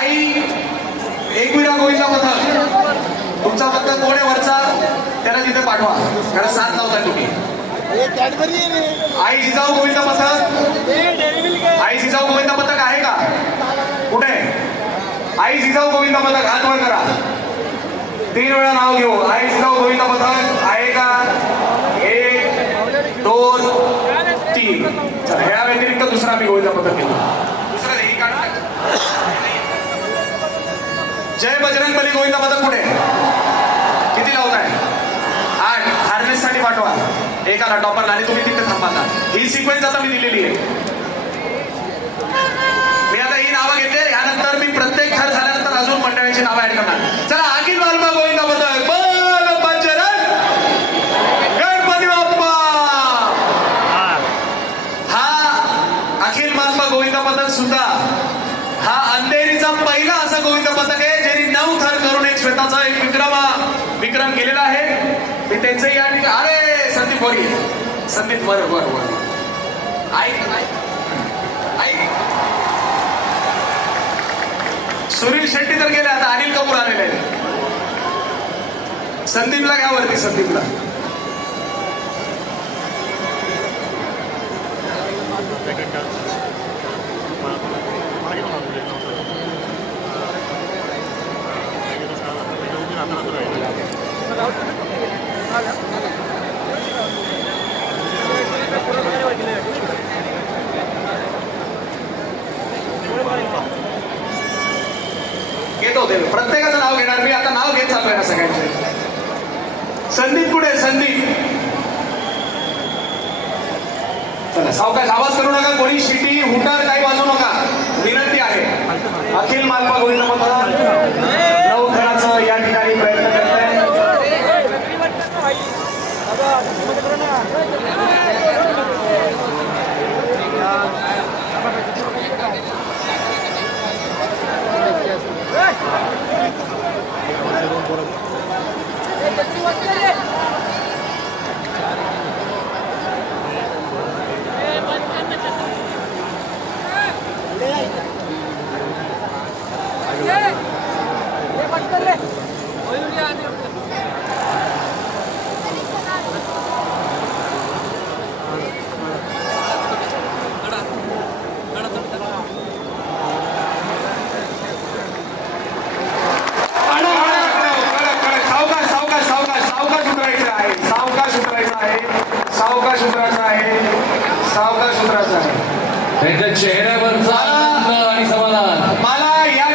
आई एकविरा गोविंदा पथक, तुमचा पथक कोण आहे वरचा त्याला तिथे पाठवा, त्याला साथ लावताय तुम्ही. आई जिजाऊ गोविंदा पथक, आई जिजाऊ गोविंदा पथक आहे का कुठे? आई जिजाऊ गोविंदा पथक हात वर करा, 3 वेळा नाव घेऊ. आई जिजाऊ गोविंदा पथक आहे का? 1 2 3. चला, या व्यतिरिक्त दुसरा मी गोविंदा पथक घेऊ. दुसरं हे काढा. जय बजरंगबली गोविंदा पथक कुठे? किती लावताय? 8. हार्नेस साठी पाठवा एकाला टॉपरला, आणि तुम्ही तिथे थांबा. ही सिक्वेन्स आता मी दिलेली आहे. मी आता ही नावं घेते, यानंतर मी प्रत्येक थर झाल्यानंतर अजून मंडळांची नावं ऍड करणार. चला, अखिल मालपा गोविंदा पथक, बोल बजरंग गणपती बाप्पा. हा अखिल मालपा गोविंदा पथक सुद्धा हा अंधेरीचा पहिला असा गोविंदा पथक आहे ज्यांनी 9 थर करून एक स्वतःचा एक विक्रम केलेला आहे. मी त्यांचंही आणि अरे संदीप बोरी, संदीप वर वर वर आई सुनील शेट्टी तर गेले, आता अनिल कपूर आलेले आहे. संदीपला घ्या वरती, संदीपला. घेतो ते प्रत्येकाचं नाव घेणार मी. आता नाव घेत चाललोय ना सगळ्यांचे. संदीप कुठे? संदीप. चला, सावकाश, आवाज करू नका, कोणी शिटी हुटार काही वाजवू नका, विनंती आहे. अखिल मालपा गोविंद पथक 9 थराचं या ठिकाणी प्रयत्न करत आहे. सावकाश उतरायचा आहे. त्यांच्या चेहऱ्यावरचा